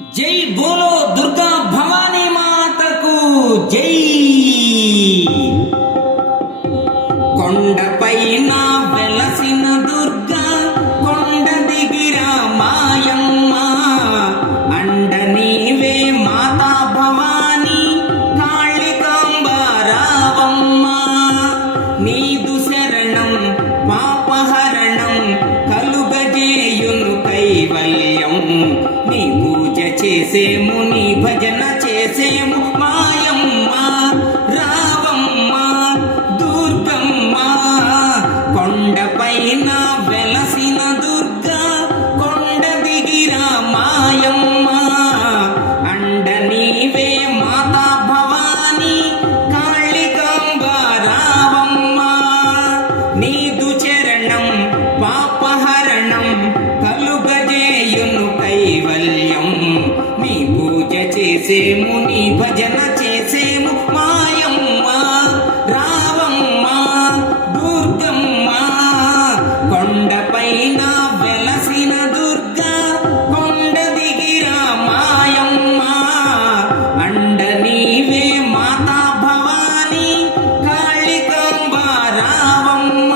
జై బోలో దుర్గా భవానీ మాతకు జై. కొండపైన వెలసిన దుర్గా కొండ దిగిరా మాయమ్మ, అండ నీవే మాతా భవానీ కాళికాంబ రావమ్మ. నీదు శరణం పాపహరణం కలుగజేయును కైవల్యం. నీ పూజ చేసేము నీ భజన చేసేము మాయమ్మ రావమ్మ దుర్గమ్మ. కొండపైన వెలసిన దుర్గా కొండ దిగిరా మాయమ్మ, అండ నీవే మాతా భవానీ కాళికాంబ రావమ్మ. నీదు చరణం పాపహరణం కలుగజేయును కైవల్యం. నీ పూజ చేసేము నీ భజన చేసేము మాయమ్మ రావమ్మ దుర్గమ్మ. కొండపైన వెలసిన దుర్గా కొండ దిగిరా మాయమ్మ, అండ నీవే మాతా భవానీ కాళికాంబ రావమ్మ.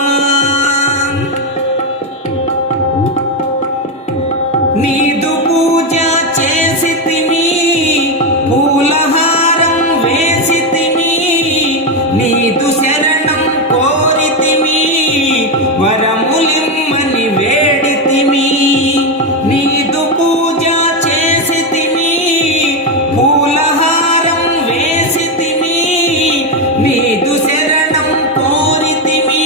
నీదు పూజ చేసితిమి పూలహారం వేసితిమి, నీదు శరణం కోరితిమి వరములిమ్మని వేడితిమి. నీదు పూజ చేసితిమి పూలహారం వేసితిమి, నీదు శరణం కోరితిమి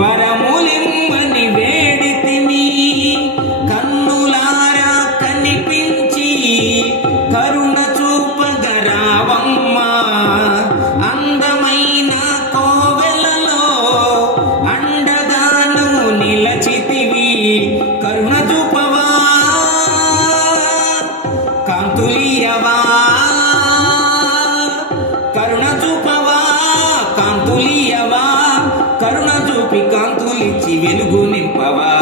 వరములిమ్మని వేడితిమి. కన్నులారా కనిపించి కరుణ చూపగరావమ్మ, అందమైన కోవెలలో అండగాను నిలచితివి. కరుణ చూపవా కాంతులియవా, కరుణ చూపవా కాంతులియవా, కరుణ చూపి కాంతులిచ్చి వెలుగు నింపవా.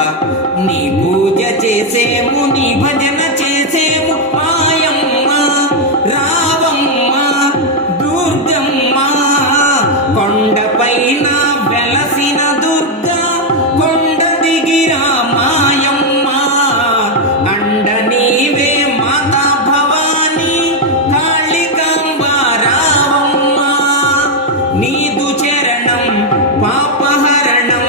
నీ పూజ చేసేము నీ భజన చేసేము మాయమ్మ రావమ్మ దుర్గమ్మ. కొండపైన వెలసిన దుర్గా కొండ దిగిరా మాయమ్మ, అండ నీవే మాతా భవానీ కాళికాంబ రావమ్మ. నీదు చరణం పాపహరణం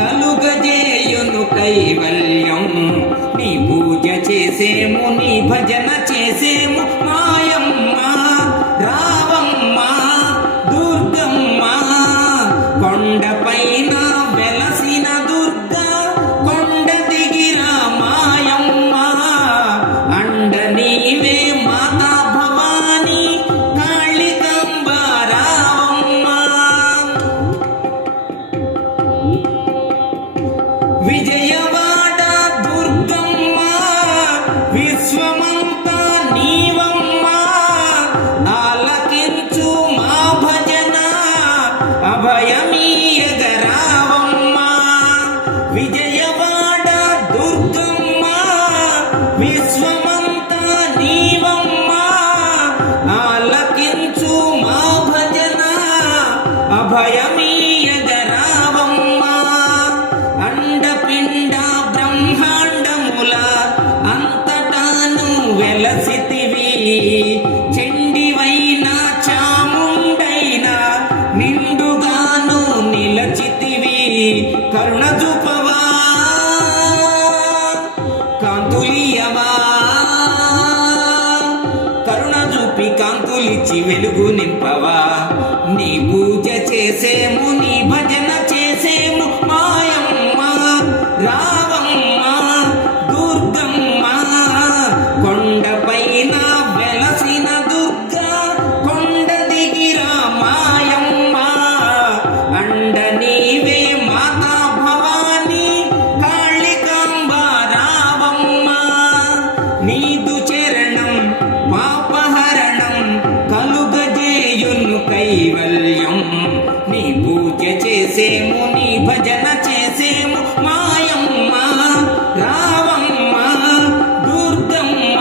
కలుగజేయును కైవల్యం. నీ పూజ చేసేము నీ భజన చేసేము మాయమ్మ రావమ్మ దుర్గమ్మ. కొండపైన వెలసిన దుర్గా కొండ దిగిరా మాయమ్మ, అండ నీవే మాతా భవానీ కాళికాంబ రావమ్మ. విజయవాడ దుర్గమ్మ విశ్వమంతా నీవమ్మ, ఆలకించు మా భజన అభయమీయగరావమ్మ. విజయవాడ దుర్గమ్మ విశ్వమంతా నీవమ్మ, ఆలకించు మా భజన అభయమీయగరావమ్మ. అండపిండ బ్రహ్మాండముల అంతటాను వెలసితివి, చెండివైన చాముండైన నిండుగాను నిలచితివి. కరుణ చూపవా కాంతులియవా, కరుణ చూపి కాంతులిచ్చి వెలుగు నింపవా. నీ పూజ చేసేము నీ భజన చేసేము మాయమ్మ రావమ్మ దుర్గమ్మ. కొండపైన వెలసిన దుర్గా కొండ దిగిరా మాయమ్మ, అండ నీవే మాతా భవానీ కాళికాంబ రావమ్మ. నీదు చరణం పాపహరణం కలుగజేయును కైవల్యం. నీ పూజ చేసేము నీ భజన చేసేము మాయమ్మ రావమ్మ దుర్గమ్మ.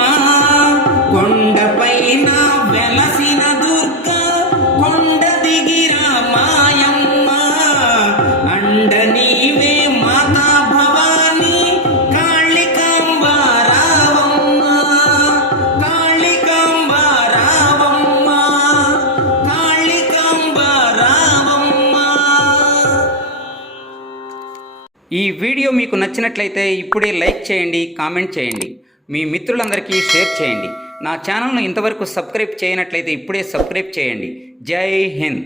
వీడియో మీకు నచ్చినట్లయితే ఇప్పుడే లైక్ చేయండి, కామెంట్ చేయండి, మీ మిత్రులందరికీ షేర్ చేయండి. నా ఛానల్ను ఇంతవరకు సబ్స్క్రైబ్ చేయనట్లయితే ఇప్పుడే సబ్స్క్రైబ్ చేయండి. జై హింద్.